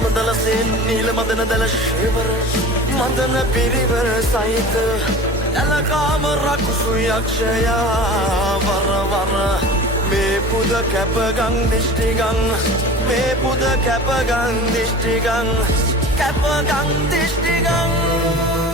මදලසෙන් නීල මදන දල ශේවර මදන පිරිවර සහිත ඇලකාම රකුසු යක්ෂයා වර මේ පුද කැපගං දිෂ්ටිගං මේ පුද කැපගං දිෂ්ටිගං කැපගං දිෂ්ටිගං